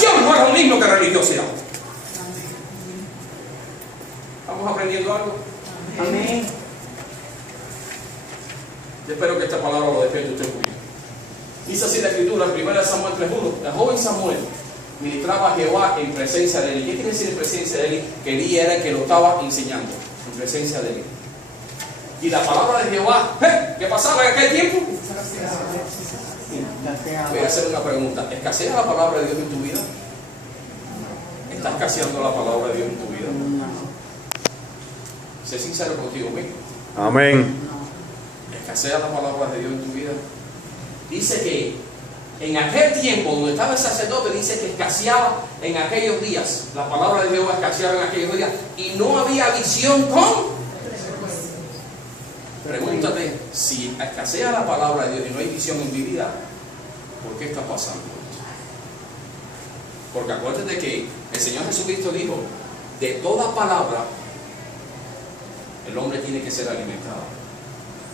revelación no es lo mismo que religiosidad. ¿Estamos aprendiendo algo? Amén. Yo espero que esta palabra lo despierte usted muy bien. Dice así la escritura en 1 Samuel 3:1. El joven Samuel ministraba a Jehová en presencia de él. ¿Qué quiere decir en presencia de él? Que Elí era el que lo estaba enseñando. En presencia de él. Y la palabra de Jehová, ¿qué pasaba en aquel tiempo? Voy a hacer una pregunta. ¿Escasea la palabra de Dios en tu vida? ¿Estás escaseando la palabra de Dios en tu vida? Sé sincero contigo mismo. Amén. ¿Escasea la palabra de Dios en tu vida? Dice que en aquel tiempo donde estaba el sacerdote, dice que escaseaba en aquellos días. La palabra de Jehová escaseaba en aquellos días. Y no había visión con... Pregúntate, si escasea la palabra de Dios y no hay visión en mi vida, ¿por qué está pasando esto? Porque acuérdate que el Señor Jesucristo dijo, de toda palabra, el hombre tiene que ser alimentado.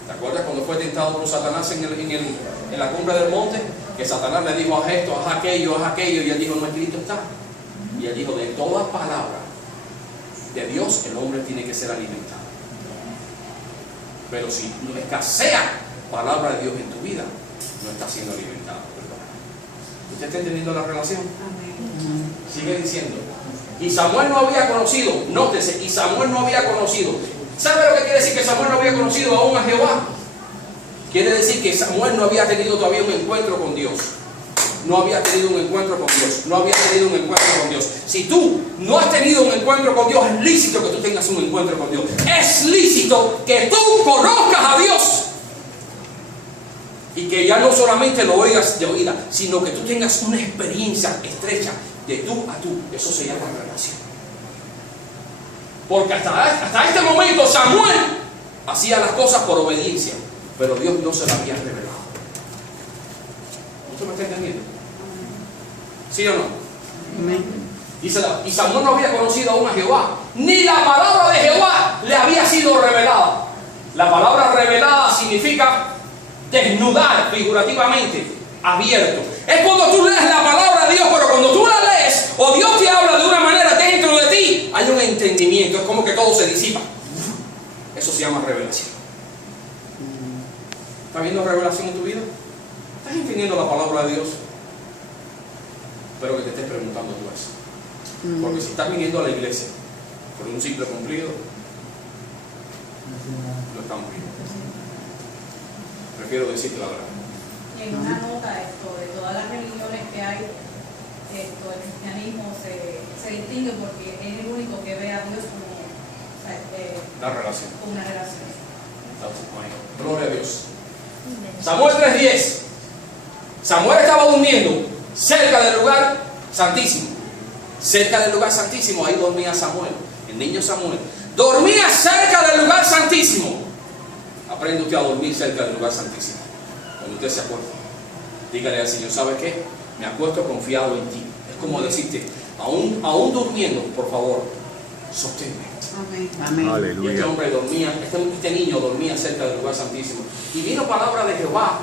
¿Te acuerdas cuando fue tentado por Satanás en la cumbre del monte? Que Satanás le dijo, haz esto, haz aquello, y él dijo, no, escrito está. Y él dijo, de toda palabra de Dios, el hombre tiene que ser alimentado. Pero si no escasea palabra de Dios en tu vida, no está siendo alimentado. ¿Usted está entendiendo la relación? Amén. Sigue diciendo. Y Samuel no había conocido, nótese, y Samuel no había conocido. ¿Sabe lo que quiere decir que Samuel no había conocido aún a Jehová? Quiere decir que Samuel no había tenido todavía un encuentro con Dios. No había tenido un encuentro con Dios. No había tenido un encuentro con Dios. Si tú no has tenido un encuentro con Dios, es lícito que tú tengas un encuentro con Dios. Es lícito que tú conozcas a Dios. Y que ya no solamente lo oigas de oída, sino que tú tengas una experiencia estrecha de tú a tú. Eso se llama relación. Porque hasta este momento Samuel hacía las cosas por obediencia, pero Dios no se las había revelado. ¿Usted me está entendiendo? ¿Sí o no? Amén. Dice, y Samuel no había conocido aún a Jehová, ni la palabra de Jehová le había sido revelada. La palabra revelada significa desnudar, figurativamente, abierto. Es cuando tú lees la palabra de Dios, pero cuando tú la lees, o Dios te habla de una manera dentro de ti, hay un entendimiento, es como que todo se disipa. Eso se llama revelación. ¿Estás viendo revelación en tu vida? ¿Estás entendiendo la palabra de Dios? Espero que te estés preguntando tú eso. Porque si estás viniendo a la iglesia por un simple cumplido, no estamos bien. Prefiero decirte la verdad. Y en una nota de todas las religiones que hay, el cristianismo se distingue porque es el único que ve a Dios como La relación. una relación. Gloria a Dios. Samuel 3:10. Samuel estaba durmiendo cerca del lugar santísimo. Cerca del lugar santísimo, ahí dormía Samuel, el niño Samuel. Dormía cerca del lugar santísimo. Aprende usted a dormir cerca del lugar santísimo. Cuando usted se acuesta, dígale al Señor, ¿sabe qué? Me acuesto confiado en ti. Es como decirte, aún durmiendo, por favor, sosténme. Amén. Amén. Y Aleluya. este hombre dormía, este niño dormía cerca del lugar santísimo. Y vino palabra de Jehová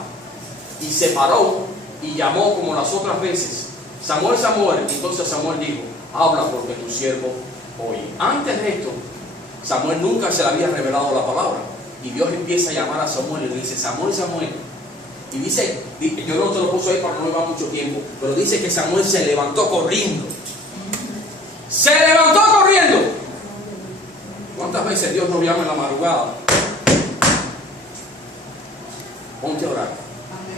y se paró y llamó como las otras veces, Samuel, Samuel. Y entonces Samuel dijo, habla porque tu siervo oye. Antes de esto, Samuel nunca se le había revelado la palabra. Y Dios empieza a llamar a Samuel y le dice, Samuel, Samuel. Y dice, yo no te lo puse ahí para no llevar mucho tiempo, pero dice que Samuel se levantó corriendo. Se levantó corriendo. ¿Cuántas veces Dios nos llama en la madrugada? Ponte a orar.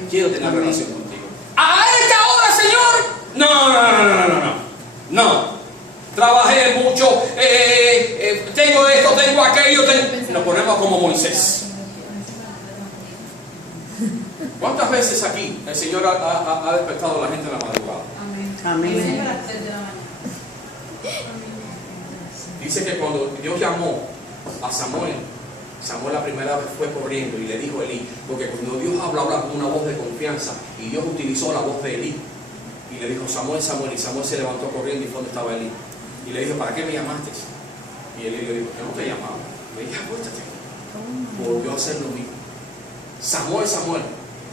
Quiero tener relación contigo. ¿A esta hora, Señor? No. Trabajé mucho, tengo esto, tengo aquello. Nos ponemos como Moisés. ¿Cuántas veces aquí el Señor ha despertado a la gente en la madrugada? Amén. Amén. Siempre a las 3 de la mañana. Dice que cuando Dios llamó a Samuel, Samuel la primera vez fue corriendo y le dijo a Elí, porque cuando Dios habla con una voz de confianza, y Dios utilizó la voz de Elí, y le dijo, Samuel, Samuel, y Samuel se levantó corriendo y fue donde estaba Elí. Y le dijo, ¿para qué me llamaste? Y Elí le dijo, yo no te llamaba. Le dije, acuéstate. Volvió a hacer lo mismo. Samuel, Samuel.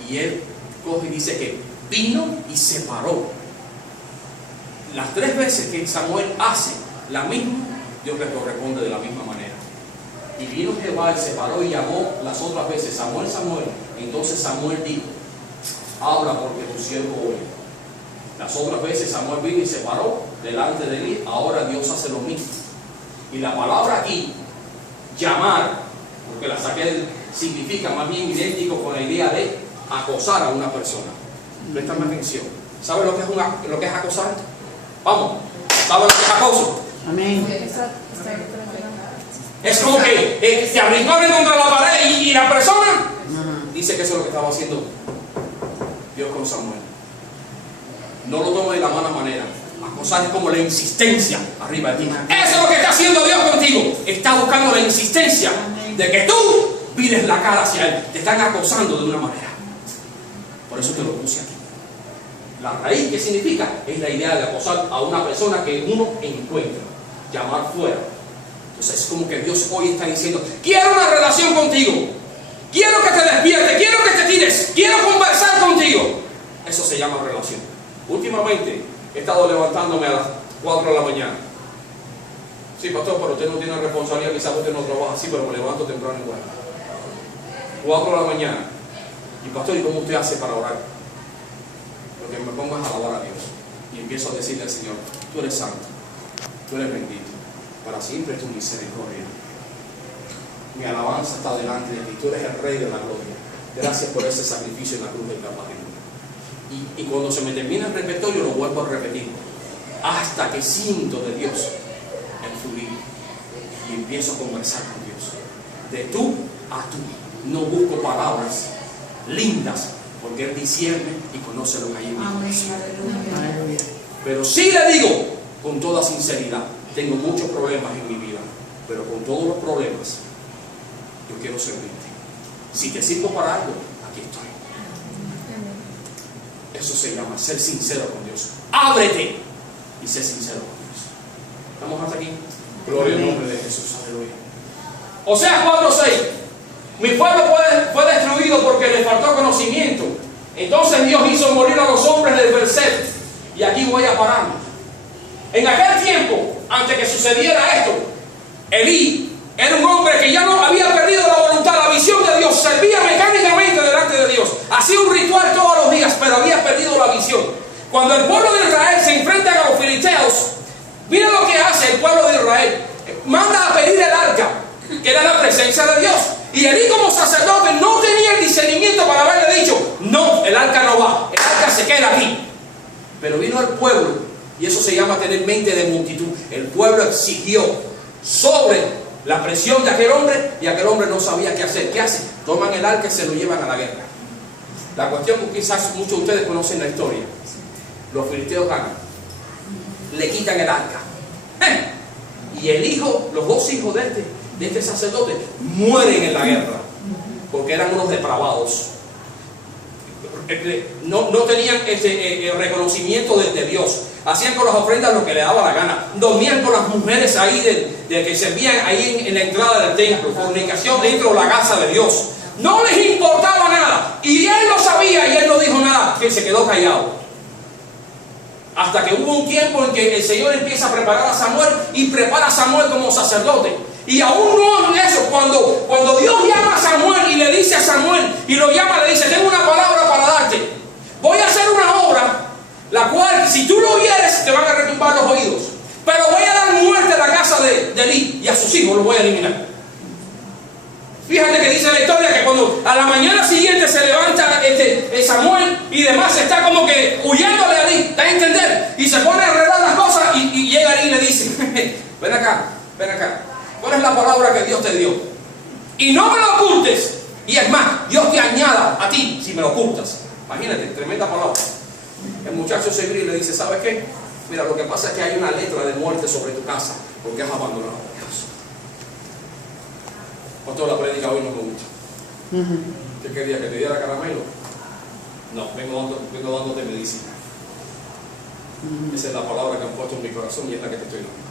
Y él coge y dice que vino y se paró. las 3 veces que Samuel hace la misma, Dios le corresponde de la misma manera. Y vino Jehová y se paró y llamó las otras veces: Samuel, Samuel. Entonces Samuel dijo: habla, porque tu siervo oye. Las otras veces Samuel vino y se paró delante de él. Ahora Dios hace lo mismo. Y la palabra aquí, llamar, porque la saqué, significa más bien idéntico con la idea de acosar a una persona. Préstame atención. ¿Sabe lo que es acosar? Vamos. ¿Sabe lo que es acoso? Amén. Es como que se arrinconen contra la pared y la persona dice que eso es lo que estaba haciendo Dios con Samuel. No lo tome de la mala manera. Acosar es como la insistencia arriba de ti. Eso es lo que está haciendo Dios contigo. Está buscando la insistencia de que tú pides la cara hacia Él. Te están acosando de una manera. Por eso te lo puse aquí. La raíz, ¿qué significa? Es la idea de acosar a una persona que uno encuentra. Llamar fuera. Entonces es como que Dios hoy está diciendo: quiero una relación contigo. Quiero que te despiertes. Quiero que te tires. Quiero conversar contigo. Eso se llama relación. Últimamente he estado levantándome a las 4 de la mañana. Sí, pastor, pero usted no tiene responsabilidad, quizás usted no trabaja así, pero me levanto temprano igual. 4 de la mañana. Y pastor, ¿y cómo usted hace para orar? Porque me pongo a alabar a Dios. Y empiezo a decirle al Señor: tú eres santo, tú eres bendito, para siempre es tu misericordia. Mi alabanza está delante de ti, tú eres el Rey de la gloria. Gracias por ese sacrificio en la cruz del Calvario. Y cuando se me termina el repertorio, lo vuelvo a repetir hasta que siento de Dios el fluir y empiezo a conversar con Dios de tú a tú. No busco palabras lindas, porque Él discierne y conoce lo que hay en mi corazón. Pero sí le digo con toda sinceridad: tengo muchos problemas en mi vida, pero con todos los problemas yo quiero servirte. Si te sirvo para algo, aquí estoy. Eso se llama ser sincero con Dios. Ábrete y sé sincero con Dios. ¿Estamos hasta aquí? Gloria al nombre de Jesús. Aleluya. Oseas 4:6. Mi pueblo fue destruido porque le faltó conocimiento. Entonces Dios hizo morir a los hombres del Berseb. Y aquí voy a pararme. En aquel tiempo, antes que sucediera esto, Elí era un hombre que ya no había perdido la voluntad, la visión de Dios. Servía mecánicamente delante de Dios. Hacía un ritual todos los días, pero había perdido la visión. Cuando el pueblo de Israel se enfrenta a los filisteos, mira lo que hace el pueblo de Israel. Manda a pedir el arca, que era la presencia de Dios. Y Elí, como sacerdote, no tenía el discernimiento para haberle dicho: no, el arca no va, el arca se queda aquí. Pero vino el pueblo, y eso se llama tener mente de multitud. El pueblo exigió sobre la presión de aquel hombre, y aquel hombre no sabía qué hacer. ¿Qué hace? Toman el arca y se lo llevan a la guerra. La cuestión que quizás muchos de ustedes conocen la historia. Los filisteos ganan, le quitan el arca, y el hijo, los 2 hijos de este sacerdote mueren en la guerra, porque eran unos depravados. No tenían el reconocimiento de Dios. Hacían con las ofrendas lo que le daba la gana. Dormían con las mujeres ahí de que servían ahí en la entrada del templo. Fornicación dentro de la casa de Dios. No les importaba nada. Y él lo sabía y él no dijo nada. Que se quedó callado. Hasta que hubo un tiempo en que el Señor empieza a preparar a Samuel y prepara a Samuel como sacerdote. Y aún no en eso, cuando Dios llama a Samuel y le dice a Samuel, y lo llama, le dice: tengo una palabra para darte. Voy a hacer una obra, la cual si tú lo vieres te van a retumbar los oídos. Pero voy a dar muerte a la casa de Elí y a sus hijos los voy a eliminar. Fíjate que dice la historia que cuando a la mañana siguiente se levanta Samuel y demás, está como que huyéndole a Elí, ¿da a entender? Y se pone a arreglar las cosas y llega Elí y le dice: ven acá, ven acá. ¿Cuál es la palabra que Dios te dio? Y no me lo ocultes. Y es más, Dios te añada a ti si me lo ocultas. Imagínate, tremenda palabra. El muchacho se ríe y le dice: ¿sabes qué? Mira, lo que pasa es que hay una letra de muerte sobre tu casa porque has abandonado a Dios. Pastor, la prédica hoy no me gusta. ¿Qué quería? ¿Que te diera caramelo? No, vengo dándote medicina. Esa es la palabra que han puesto en mi corazón y es la que te estoy dando.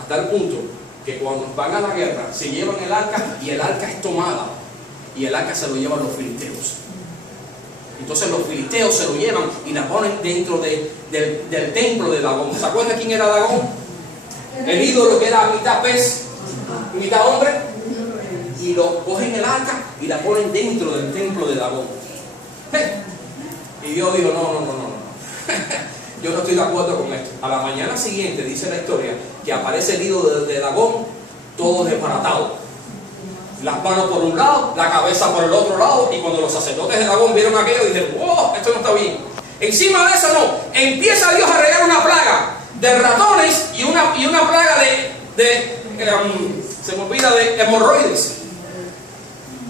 Hasta el punto que cuando van a la guerra se llevan el arca y el arca es tomada y el arca se lo llevan los filisteos. Entonces los filisteos se lo llevan y la ponen dentro del templo de Dagón. ¿Se acuerdan quién era Dagón? El ídolo que era mitad pez y mitad hombre. Y lo cogen el arca y la ponen dentro del templo de Dagón. Y Dios dijo, no. Yo no estoy de acuerdo con esto. A la mañana siguiente, dice la historia, que aparece el ídolo de Dagón, todo desbaratado. Las manos por un lado, la cabeza por el otro lado, y cuando los sacerdotes de Dagón vieron aquello, dijeron, wow, esto no está bien. Encima de eso no, empieza Dios a regar una plaga de ratones y una plaga se me olvida, de hemorroides.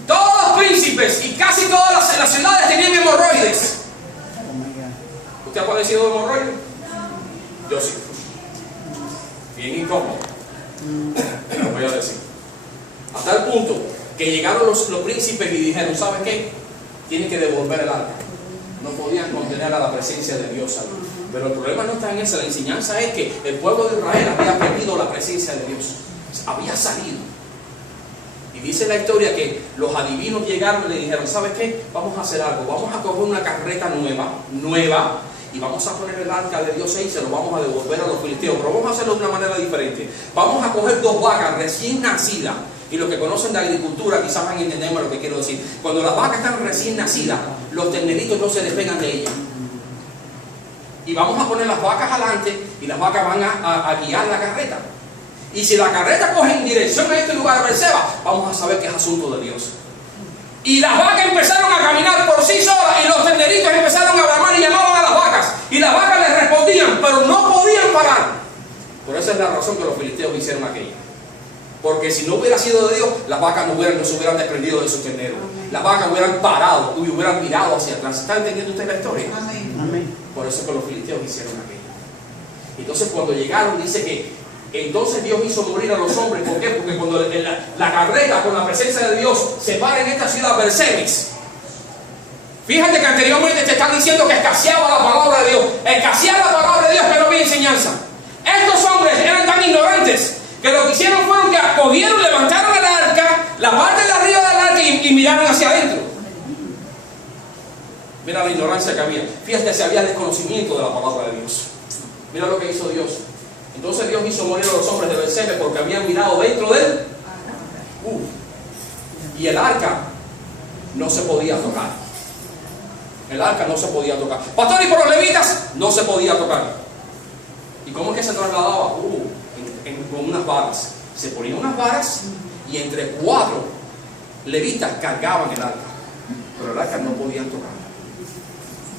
Todos los príncipes y casi todas las ciudades tenían hemorroides. ¿Usted ha padecido de hemorroides? Yo sí. Bien incómodo. Lo voy a decir. A tal punto que llegaron los príncipes y dijeron, ¿sabes qué? Tienen que devolver el arca. No podían contener a la presencia de Dios ahí. Pero el problema no está en eso. La enseñanza es que el pueblo de Israel había perdido la presencia de Dios. Había salido. Y dice la historia que los adivinos llegaron y le dijeron, ¿sabes qué? Vamos a hacer algo. Vamos a coger una carreta nueva, y vamos a poner el arca de Dios ahí y se lo vamos a devolver a los filisteos. Pero vamos a hacerlo de una manera diferente. Vamos a coger 2 vacas recién nacidas. Y los que conocen de agricultura quizás van a entenderme lo que quiero decir. Cuando las vacas están recién nacidas, los terneritos no se despegan de ellas. Y vamos a poner las vacas adelante y las vacas van a guiar la carreta. Y si la carreta coge en dirección a este lugar de Berseba, vamos a saber que es asunto de Dios. Y las vacas empezaron a caminar por sí solas y los terneritos empezaron a bramar y llamaban a las vacas. Y las vacas les respondían, pero no podían parar. Por esa es la razón que los filisteos hicieron aquello. Porque si no hubiera sido de Dios, las vacas no se hubieran desprendido de sus terneros. Las vacas hubieran parado y hubieran mirado hacia atrás. ¿Está entendiendo usted la historia? Amén. Por eso es que los filisteos hicieron aquello. Entonces cuando llegaron, dice que entonces Dios hizo morir a los hombres. ¿Por qué? Porque cuando la carreta con la presencia de Dios se para en esta ciudad Bersemes, fíjate que anteriormente te están diciendo que escaseaba la palabra de Dios. Escaseaba la palabra de Dios, que no había enseñanza. Estos hombres eran tan ignorantes que lo que hicieron fueron que acogieron, levantaron el arca, la parte de arriba del arca y miraron hacia adentro. Mira la ignorancia que había. Fíjate si había desconocimiento de la palabra de Dios. Mira lo que hizo Dios. Entonces Dios hizo morir a los hombres de Berseba porque habían mirado dentro de él. Y el arca no se podía tocar. El arca no se podía tocar. Pastor, y por los levitas no se podía tocar. ¿Y cómo es que se trasladaba? Con unas varas. Se ponían unas varas y entre 4 levitas cargaban el arca. Pero el arca no podían tocar.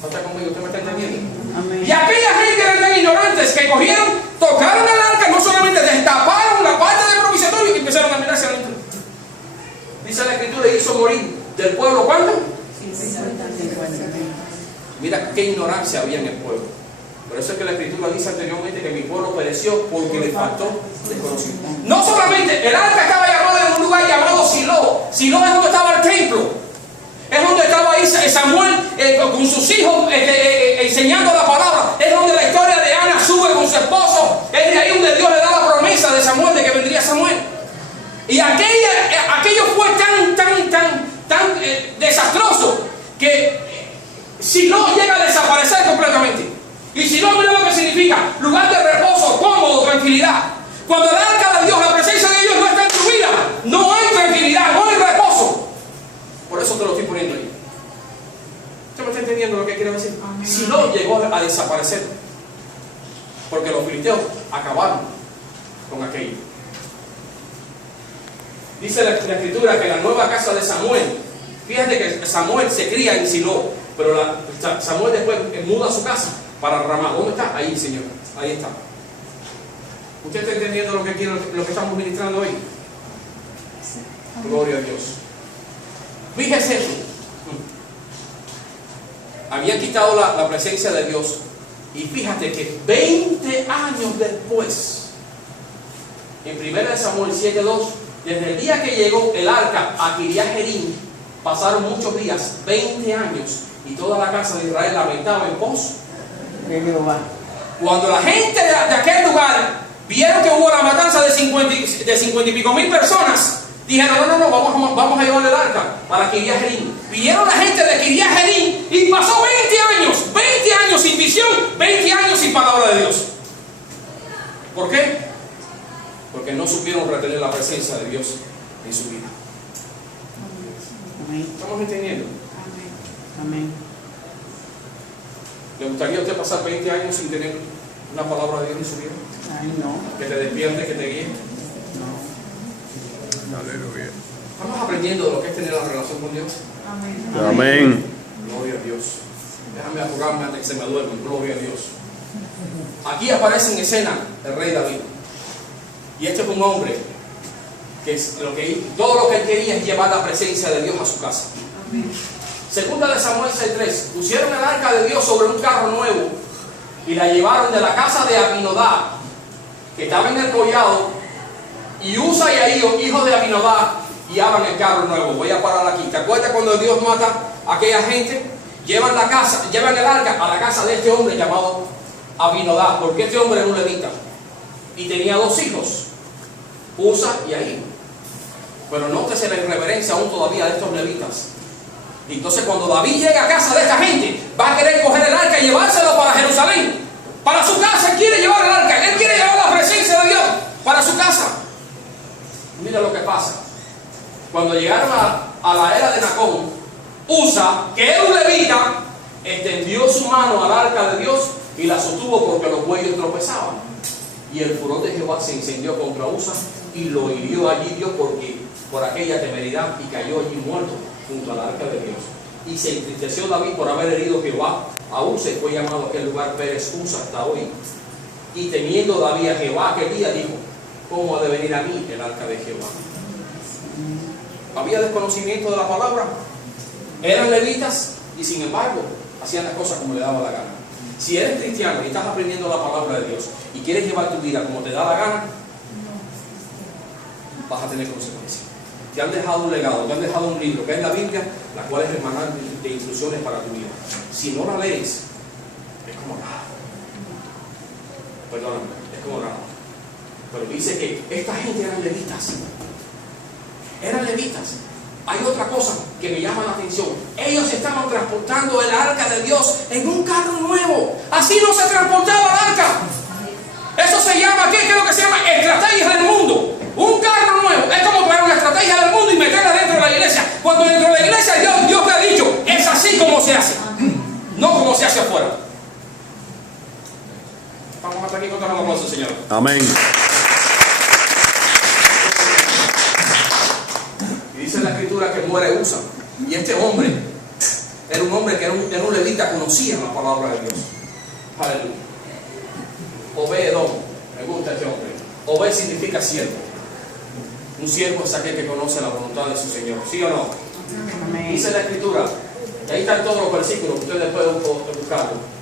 ¿Está conmigo? ¿Usted me está entendiendo? Amén. Y aquella gente eran tan ignorantes que cogieron, tocaron el arca, no solamente destaparon la parte del provisitorio y empezaron a mirar hacia adentro. Dice la escritura, hizo morir del pueblo, ¿cuánto? 50. Mira qué ignorancia había en el pueblo. Por eso es que la escritura dice anteriormente que mi pueblo pereció porque le faltó desconocimiento. No solamente, el arca estaba llamado en un lugar llamado Silo. Silo es donde estaba el templo. Es donde estaba ahí Samuel con sus hijos enseñando la palabra. Es donde la historia de Ana sube con su esposo. Es de ahí donde Dios le da la promesa de Samuel, de que vendría Samuel. Y aquello fue tan desastroso que Silo llega a desaparecer completamente. Y Silo, mira lo que significa: lugar de reposo, cómodo, tranquilidad. Cuando el arca de Dios, la presencia de Dios no está en tu vida, no hay tranquilidad, no hay reposo. Por eso te lo estoy poniendo ahí. ¿Usted me está entendiendo lo que quiero decir? Silo llegó a desaparecer porque los filisteos acabaron con aquello. Dice la escritura que la nueva casa de Samuel, fíjate que Samuel se cría en Silo, pero Samuel después muda a su casa para Ramá. ¿Dónde está? Ahí, Señor. Ahí está. ¿Usted está entendiendo lo que estamos ministrando hoy? Gloria a Dios. Fíjese eso. Habían quitado la presencia de Dios. Y fíjate que 20 años después, en 1 Samuel 7:2, desde el día que llegó el arca a Kiriat Jearim, pasaron muchos días, 20 años, y toda la casa de Israel lamentaba en pos De Jehová. Cuando la gente de aquel lugar vieron que hubo la matanza de 50 y pico mil personas, Dijeron, no, vamos a llevarle el arca para Kiriat Jearim. Vinieron la gente de Kiriat Jearim y pasó 20 años sin visión, 20 años sin palabra de Dios. ¿Por qué? Porque no supieron retener la presencia de Dios en su vida. Amén. ¿Estamos entendiendo? Amén. ¿Le gustaría a usted pasar 20 años sin tener una palabra de Dios en su vida? Ay, no. Que te despierte, que te guíe. No. Aleluya. Estamos aprendiendo de lo que es tener la relación con Dios. Amén. Amén. Gloria a Dios. Déjame apurarme antes que se me duerma. Gloria a Dios. Aquí aparece en escena el rey David. Y este es un hombre que todo lo que él quería es llevar la presencia de Dios a su casa. Amén. Segunda de Samuel 6:3. Pusieron el arca de Dios sobre un carro nuevo y la llevaron de la casa de Abinadab, que estaba en el collado, y Usa y Ahío, hijos de Abinadab, guiaban el carro nuevo. Voy a parar aquí. ¿Te acuerdas cuando Dios mata a aquella gente? Llevan el arca a la casa de este hombre llamado Abinadab, porque este hombre era un levita y tenía 2 hijos, Usa y Ahío. Pero nótese la irreverencia aún todavía de estos levitas. Y entonces cuando David llega a casa de esta gente, va a querer coger el arca y llevárselo para Jerusalén, para su casa. Él quiere llevar el arca, él quiere llevar la presencia de Dios para su casa. Mira lo que pasa. Cuando llegaron a la era de Nacón, Usa, que era un levita, extendió su mano al arca de Dios y la sostuvo porque los bueyes tropezaban. Y el furor de Jehová se incendió contra Usa y lo hirió allí Dios por aquella temeridad, y cayó allí muerto junto al arca de Dios. Y se entristeció David por haber herido Jehová a Usa, y fue llamado aquel lugar Pérez Usa hasta hoy. Y temiendo David a Jehová aquel día, dijo: ¿cómo ha de venir a mí el arca de Jehová? Había desconocimiento de la palabra. Eran levitas y sin embargo hacían las cosas como le daba la gana. Si eres cristiano y estás aprendiendo la palabra de Dios y quieres llevar tu vida como te da la gana, vas a tener consecuencias. Te han dejado un legado, te han dejado un libro, que es la Biblia, la cual es el manual de instrucciones para tu vida. Si no la lees, es como nada. Perdóname, es como nada. Pero dice que esta gente eran levitas. Eran levitas. Hay otra cosa que me llama la atención. Ellos estaban transportando el arca de Dios en un carro nuevo. Así no se transportaba el arca. Eso se llama, ¿qué es lo que se llama? Estrategias del mundo. Un carro nuevo. Es como traer una estrategia del mundo y meterla dentro de la iglesia. Cuando dentro de la iglesia Dios te ha dicho, es así como se hace. No como se hace afuera. Vamos hasta aquí con un aplauso, Señor. Amén. Dice la escritura que muere Usa. Y este hombre era un hombre que era un levita, conocía la palabra de Dios. Aleluya. Obed-edom. Me gusta este hombre. Obed significa siervo. Un siervo es aquel que conoce la voluntad de su Señor. ¿Sí o no? Amén. Dice la escritura. Y ahí están todos los versículos que ustedes pueden buscarlo.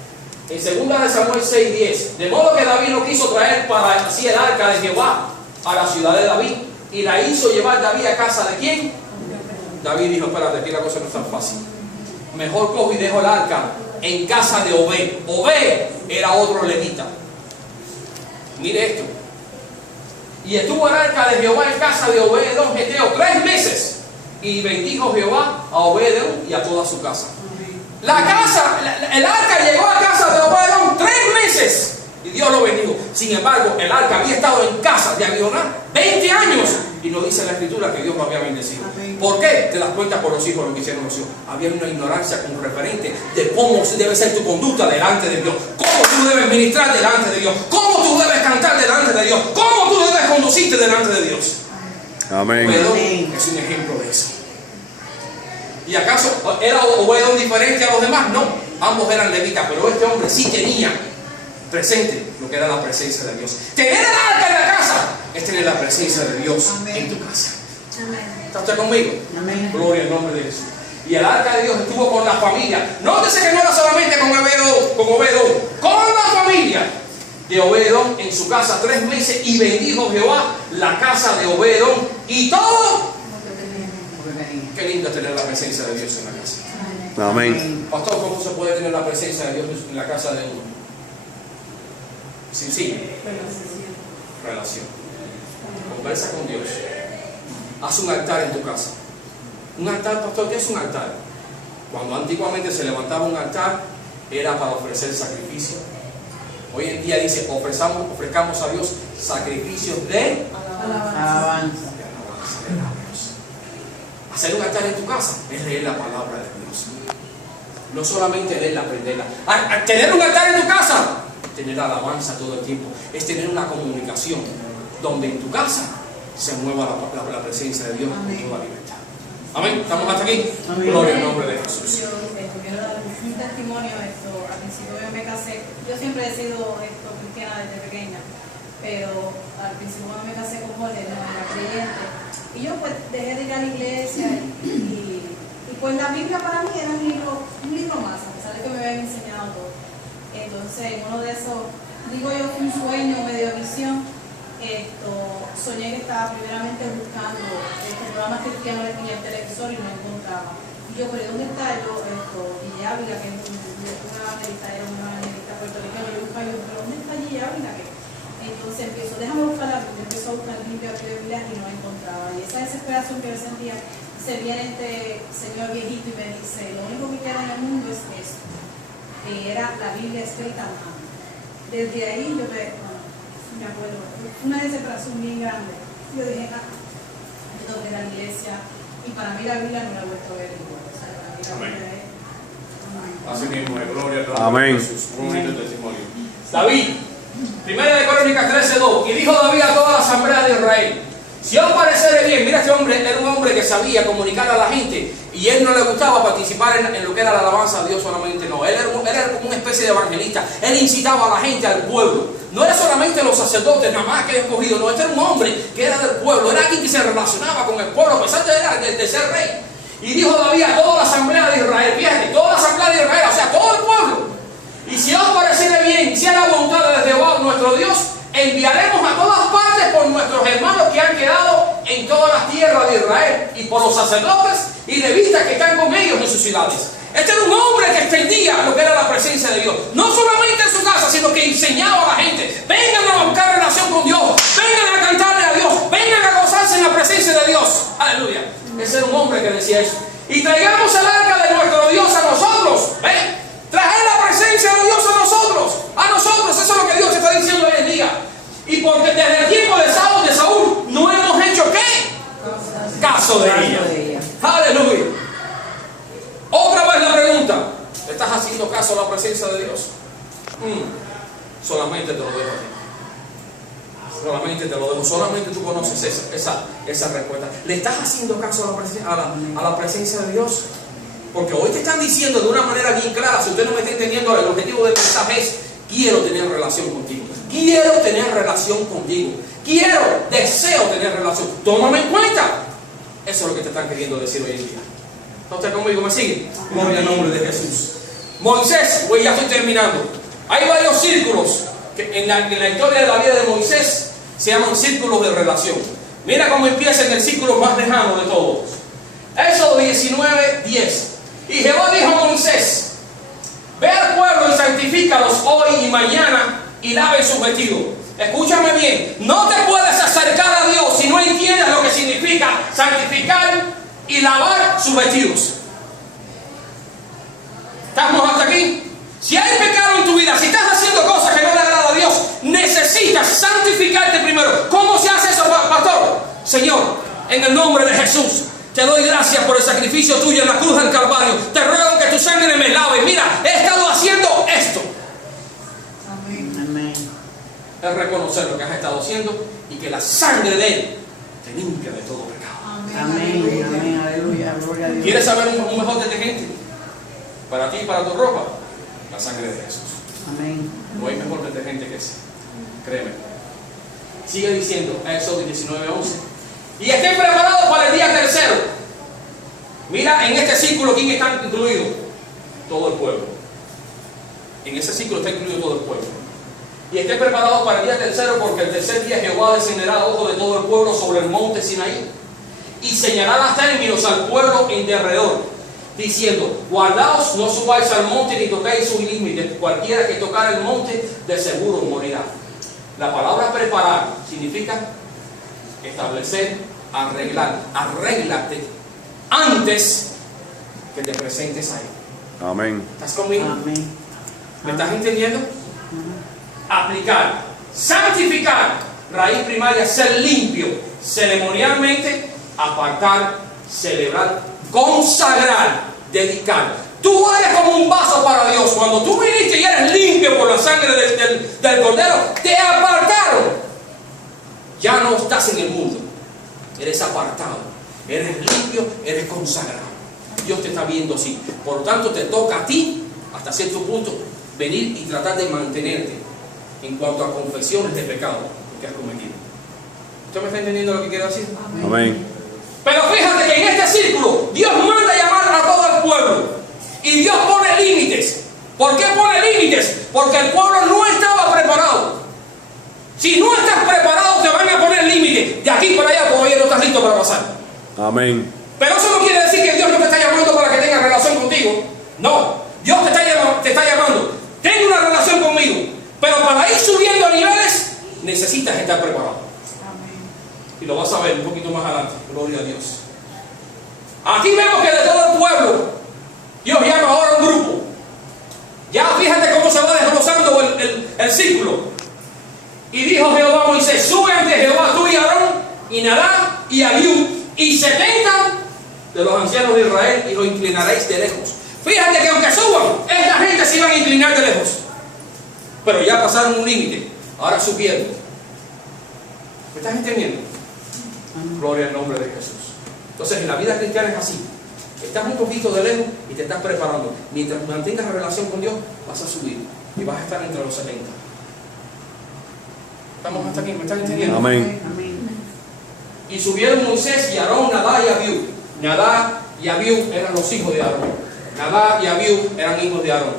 En 2 de Samuel 6:10. De modo que David no quiso traer para así el arca de Jehová a la ciudad de David, y la hizo llevar David a casa de ¿quién? David dijo: espérate, aquí la cosa no es tan fácil. Mejor cojo y dejo el arca en casa de Obed. Obed era otro levita. Mire esto. Y estuvo el arca de Jehová en casa de Obed-edom geteo 3 meses. Y bendijo Jehová a Obed-edom y a toda su casa. El arca llegó a casa de Obed-edom 3 meses. Y Dios lo bendijo. Sin embargo, el arca había estado en casa de Abinadab 20 años. Y nos dice la escritura que Dios lo había bendecido. ¿Por qué? Te das cuenta por los hijos, lo que hicieron los hijos. Había una ignorancia como referente de cómo debe ser tu conducta delante de Dios. Cómo tú debes ministrar delante de Dios. Cómo tú debes cantar delante de Dios. Cómo tú debes conducirte delante de Dios. Amén. Obed-edom es un ejemplo de eso. ¿Y acaso era Obed-edom diferente a los demás? No. Ambos eran levitas, pero este hombre sí tenía presente lo que era la presencia de Dios. Tener el arca en la casa es tener la presencia de Dios en tu casa. ¿Está usted conmigo? Amén. Gloria al nombre de Jesús. Y el arca de Dios estuvo con la familia. Nótese que no era solamente con Obed-edom, con la familia de Obed-edom en su casa 3 meses, y bendijo Jehová la casa de Obed-edom y todo. Qué lindo tener la presencia de Dios en la casa. Amén. Pastor, ¿cómo se puede tener la presencia de Dios en la casa de uno? Sencillo. Relación. Conversa con Dios. haz un altar en tu casa. Un altar, pastor, ¿qué es un altar? Cuando antiguamente se levantaba un altar, era para ofrecer sacrificio. Hoy en día dice, ofrezcamos a Dios sacrificios de Alabanza. Hacer un altar en tu casa es leer la palabra de Dios. No solamente leerla, aprenderla. Tener un altar en tu casa, tener alabanza todo el tiempo, es tener una comunicación donde en tu casa se mueva la presencia de Dios con toda libertad. Amén. ¿Estamos hasta aquí? Amén. Gloria al nombre de Jesús. Yo quiero dar un testimonio. Al principio yo me casé, yo siempre he sido cristiana desde pequeña, pero al principio cuando me casé con Jorge no era creyente, y yo pues dejé de ir a la iglesia y pues la Biblia para mí era un libro más, a pesar de que me habían enseñado todo. Entonces en uno de esos, digo yo, un sueño, medio visión, soñé que estaba primeramente buscando programas cristianos en el televisor y no encontraba. Y yo, pero ¿dónde está Gigi Ávila, que es una evangelista puertorriqueña? Yo buscaba, pero ¿dónde está Gigi Ávila? Entonces déjame buscar la Biblia, empiezo a buscar Biblia y no encontraba. Y esa desesperación que yo sentía, se viene este señor viejito y me dice, lo único que queda en el mundo es esto, que era la Biblia escrita a mano. Desde ahí yo me acuerdo, una desesperación bien grande. Yo dije, yo tengo que ir a la iglesia, y para mí la Biblia no la he vuelto a ver igual. O sea, para mí la Biblia es... Así mismo, gloria al nombre Amén. de Jesús. Un bonito testimonio. David, 1 de Crónicas 13:2. Y dijo David a toda la asamblea de Israel: si os pareciere bien, mira, este hombre era un hombre que sabía comunicar a la gente, y él no le gustaba participar en lo que era la alabanza a Dios solamente, no. Él era como una especie de evangelista. Él incitaba a la gente, al pueblo. No era solamente los sacerdotes, nada más que escogido, no. Este era un hombre que era del pueblo, era alguien que se relacionaba con el pueblo, a pesar de ser rey. Y dijo David a toda la asamblea de Israel, fíjate, toda la asamblea de Israel, o sea, todo el pueblo: y si os pareciere bien, si es la voluntad de Jehová nuestro Dios, enviaremos a todas partes por nuestros hermanos que han quedado en todas las tierras de Israel, y por los sacerdotes y levitas que están con ellos en sus ciudades. Este era un hombre que extendía lo que era la presencia de Dios, no solamente en su casa, sino que enseñaba a la gente: vengan a buscar relación con Dios, vengan a cantarle a Dios, vengan a gozarse en la presencia de Dios. Aleluya. Ese era un hombre que decía eso. Y traigamos el arca de nuestro Dios a nosotros. ¿Ven? Traer la presencia de Dios a nosotros. A nosotros, eso es lo que Dios está diciendo hoy en día. Y porque desde el tiempo de Saúl no hemos hecho ¿qué? Caso de ella. Aleluya. Otra vez la pregunta: ¿estás haciendo caso a la presencia de Dios? Solamente te lo dejo a ti. Solamente te lo dejo. Solamente tú conoces esa respuesta. ¿Le estás haciendo caso a la presencia de Dios? Porque hoy te están diciendo de una manera bien clara, si usted no me está entendiendo, el objetivo del mensaje es: quiero tener relación contigo. Quiero tener relación contigo. Deseo tener relación. Tómame en cuenta. Eso es lo que te están queriendo decir hoy en día. ¿Está usted conmigo? ¿Me sigue? Gloria al nombre de Jesús. Moisés, pues ya estoy terminando. Hay varios círculos que en la historia de la vida de Moisés se llaman círculos de relación. Mira cómo empieza en el círculo más lejano de todos. Éxodo 19:10. Y Jehová dijo a Moisés: ve al pueblo y santifícalos hoy y mañana, y laven sus vestidos. Escúchame bien, no te puedes acercar a Dios si no entiendes lo que significa santificar y lavar sus vestidos. ¿Estamos hasta aquí? Si hay pecado en tu vida, si estás haciendo cosas que no le agradan a Dios, necesitas santificarte primero. ¿Cómo se hace eso, pastor? Señor, en el nombre de Jesús, te doy gracias por el sacrificio tuyo en la cruz del Calvario. Te ruego que tu sangre me lave. Mira, he estado haciendo esto. Amén. Es reconocer lo que has estado haciendo y que la sangre de Él te limpia de todo pecado. Amén. Amén. Aleluya. Gloria a Dios. ¿Quieres saber un mejor detergente para ti y para tu ropa? La sangre de Jesús. Amén. No hay mejor detergente que ese. Créeme. Sigue diciendo, Éxodo 19:11. Y estén preparados para el día tercero. Mira, en este círculo, ¿quién está incluido? Todo el pueblo. En ese círculo está incluido todo el pueblo. Y estén preparados para el día tercero, porque el tercer día Jehová descenderá a ojo de todo el pueblo sobre el monte Sinaí, y señalará los términos al pueblo en derredor, diciendo: guardaos, no subáis al monte ni toquéis sus límites, cualquiera que tocar el monte de seguro morirá. La palabra preparar significa establecer arreglar. Arréglate antes que te presentes ahí. Amén. ¿Estás conmigo? Amén. ¿Me estás entendiendo? Aplicar, santificar, raíz primaria, ser limpio, ceremonialmente, apartar, celebrar, consagrar, dedicar. Tú eres como un vaso para Dios. Cuando tú viniste y eres limpio por la sangre del Cordero, te apartaron. Ya no estás en el mundo, eres apartado, eres limpio, eres consagrado. Dios te está viendo así. Por lo tanto, te toca a ti, hasta cierto punto, venir y tratar de mantenerte en cuanto a confesiones de pecado que has cometido. ¿Usted me está entendiendo lo que quiero decir? Amén. Pero fíjate que en este círculo Dios manda llamar a todo el pueblo y Dios pone límites. ¿Por qué pone límites? Porque el pueblo no estaba preparado. Si no estás preparado, te van a poner límites. De aquí para allá todavía no estás listo para pasar. Amén. Pero eso no quiere decir que Dios no te está llamando para que tengas relación contigo. No, Dios te está llamando. Ten una relación conmigo. Pero para ir subiendo a niveles, necesitas estar preparado. Y lo vas a ver un poquito más adelante. Gloria a Dios. Aquí vemos que de todo el pueblo, Dios llama ahora a un grupo. Ya fíjate cómo se va desglosando el círculo. Y dijo Jehová a Moisés: sube ante Jehová tú y Aarón, y Nadab y Abiú, y 70 de los ancianos de Israel, y lo inclinaréis de lejos. Fíjate que aunque suban, esta gente se iban a inclinar de lejos. Pero ya pasaron un límite. Ahora subieron. ¿Me estás entendiendo? Gloria al nombre de Jesús. Entonces en la vida cristiana es así. Estás un poquito de lejos y te estás preparando. Mientras mantengas la relación con Dios, vas a subir y vas a estar entre los 70. ¿Estamos hasta aquí? ¿Me estás entendiendo? Amén. Y subieron Moisés y Aarón, Nadab y Abiú. Nadab y Abiú eran los hijos de Aarón. Nadab y Abiú eran hijos de Aarón.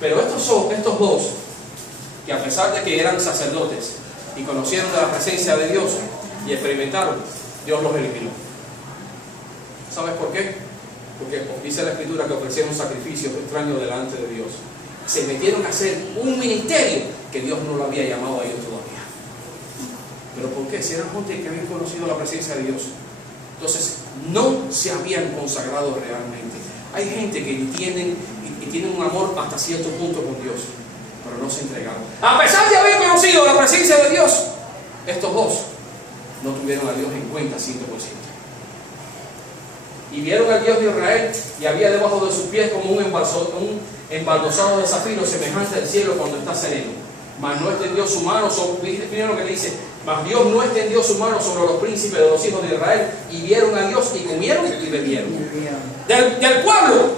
Pero estos dos, que a pesar de que eran sacerdotes y conocieron de la presencia de Dios y experimentaron, Dios los eliminó. ¿Sabes por qué? Porque dice la Escritura que ofrecieron sacrificios extraños delante de Dios. Se metieron a hacer un ministerio que Dios no lo había llamado a ellos todavía. ¿Pero por qué? Si eran gente que habían conocido la presencia de Dios, entonces no se habían consagrado realmente. Hay gente que tienen un amor hasta cierto punto con Dios, pero no se entregaron. A pesar de haber conocido la presencia de Dios, estos dos no tuvieron a Dios en cuenta 100%. Y vieron al Dios de Israel, y había debajo de sus pies como un embaldosado de zafiro semejante al cielo cuando está sereno. Mas no extendió su mano sobre, miren lo que dice, mas Dios no extendió su mano sobre los príncipes de los hijos de Israel, y vieron a Dios y comieron y bebieron. Del pueblo,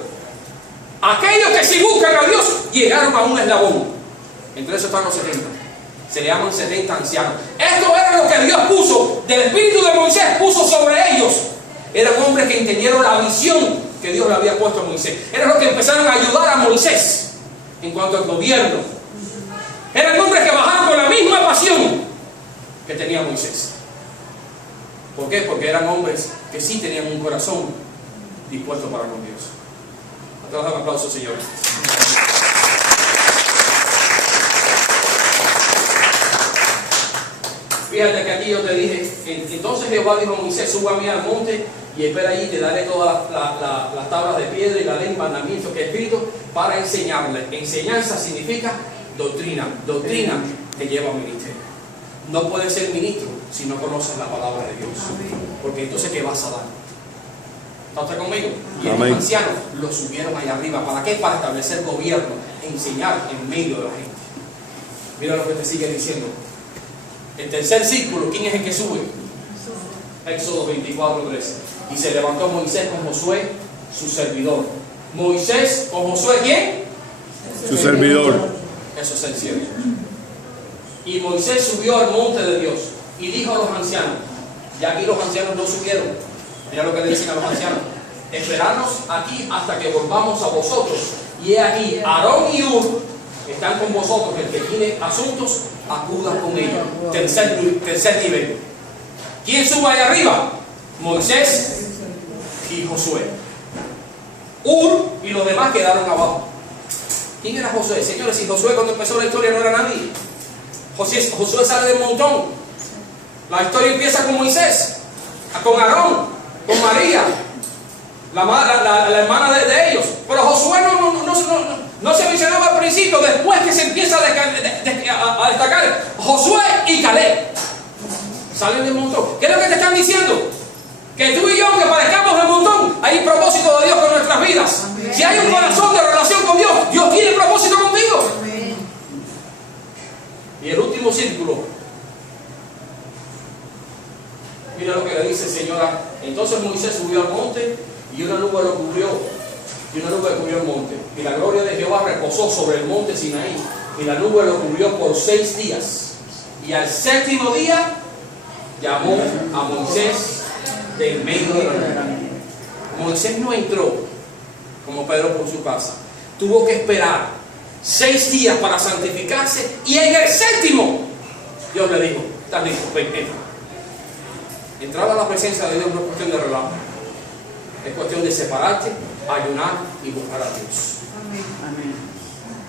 aquellos que si buscan a Dios llegaron a un eslabón. Entre esos están los 70. Se le llaman 70 ancianos. Esto era lo que Dios puso, del espíritu de Moisés puso sobre ellos. Eran hombres que entendieron la visión que Dios le había puesto a Moisés. Eran los que empezaron a ayudar a Moisés en cuanto al gobierno. Eran hombres que bajaron con la misma pasión que tenía Moisés. ¿Por qué? Porque eran hombres que sí tenían un corazón dispuesto para con Dios. Te vas a dar un aplauso, Señor. Fíjate que aquí yo te dije, entonces Jehová dijo a Moisés: sube a mí al monte y espera allí, te daré todas las tablas de piedra y la ley, mandamientos que he escrito para enseñarle. Enseñanza significa doctrina. Doctrina te lleva a ministerio. No puedes ser ministro si no conoces la palabra de Dios. Porque entonces, ¿qué vas a dar? ¿Está usted conmigo? Y estos ancianos los subieron allá arriba. ¿Para qué? Para establecer gobierno, enseñar en medio de la gente. Mira lo que te sigue diciendo. El tercer círculo, ¿quién es el que sube? Éxodo 24:13. Y se levantó Moisés con Josué, su servidor. Moisés con Josué, ¿quién? Su servidor. Eso es el cielo. Y Moisés subió al monte de Dios y dijo a los ancianos, y aquí los ancianos no subieron. Mira lo que le dicen a los ancianos: esperadnos aquí hasta que volvamos a vosotros. Y he aquí, Aarón y Hur están con vosotros. El que tiene asuntos, acuda con ellos. Tercer nivel. ¿Quién sube allá arriba? Moisés y Josué. Hur y los demás quedaron abajo. ¿Quién era Josué? Señores, si Josué cuando empezó la historia no era nadie. Josué sale del montón. La historia empieza con Moisés. con Aarón, con María, la hermana de ellos. Pero Josué no se mencionaba al principio, después que se empieza a destacar Josué y Caleb. Salen del montón. ¿Qué es lo que te están diciendo? Que tú y yo, que parezcamos del montón, hay un propósito de Dios con nuestras vidas. Si hay un corazón de relación con Dios, Dios tiene propósito contigo. Y el último círculo, mira lo que le dice el Señor. Entonces Moisés subió al monte y una nube lo cubrió. Y una nube cubrió el monte. Y la gloria de Jehová reposó sobre el monte Sinaí. Y la nube lo cubrió por 6 días. Y al 7º día llamó a Moisés del medio de la nube. Moisés no entró como Pedro por su casa. Tuvo que esperar 6 días para santificarse. Y en el 7º Dios le dijo: estás listo, ven, entra. Entrar a la presencia de Dios no es cuestión de relajo. Es cuestión de separarte, ayunar y buscar a Dios. Amén.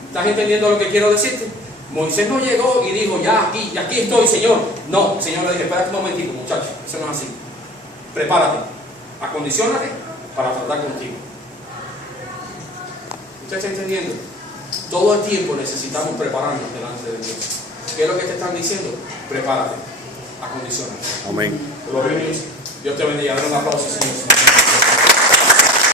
¿Estás entendiendo lo que quiero decirte? Moisés no llegó y dijo: ya aquí estoy, Señor. No, el Señor le dijo: espérate un momentito, muchacho. Eso no es así. Prepárate, acondiciónate para tratar contigo. ¿Usted está entendiendo? Todo el tiempo necesitamos prepararnos delante de Dios. ¿Qué es lo que te están diciendo? Prepárate, acondiciónate. Amén. Gloria a Dios. Dios te bendiga. Dale un aplauso, Señor.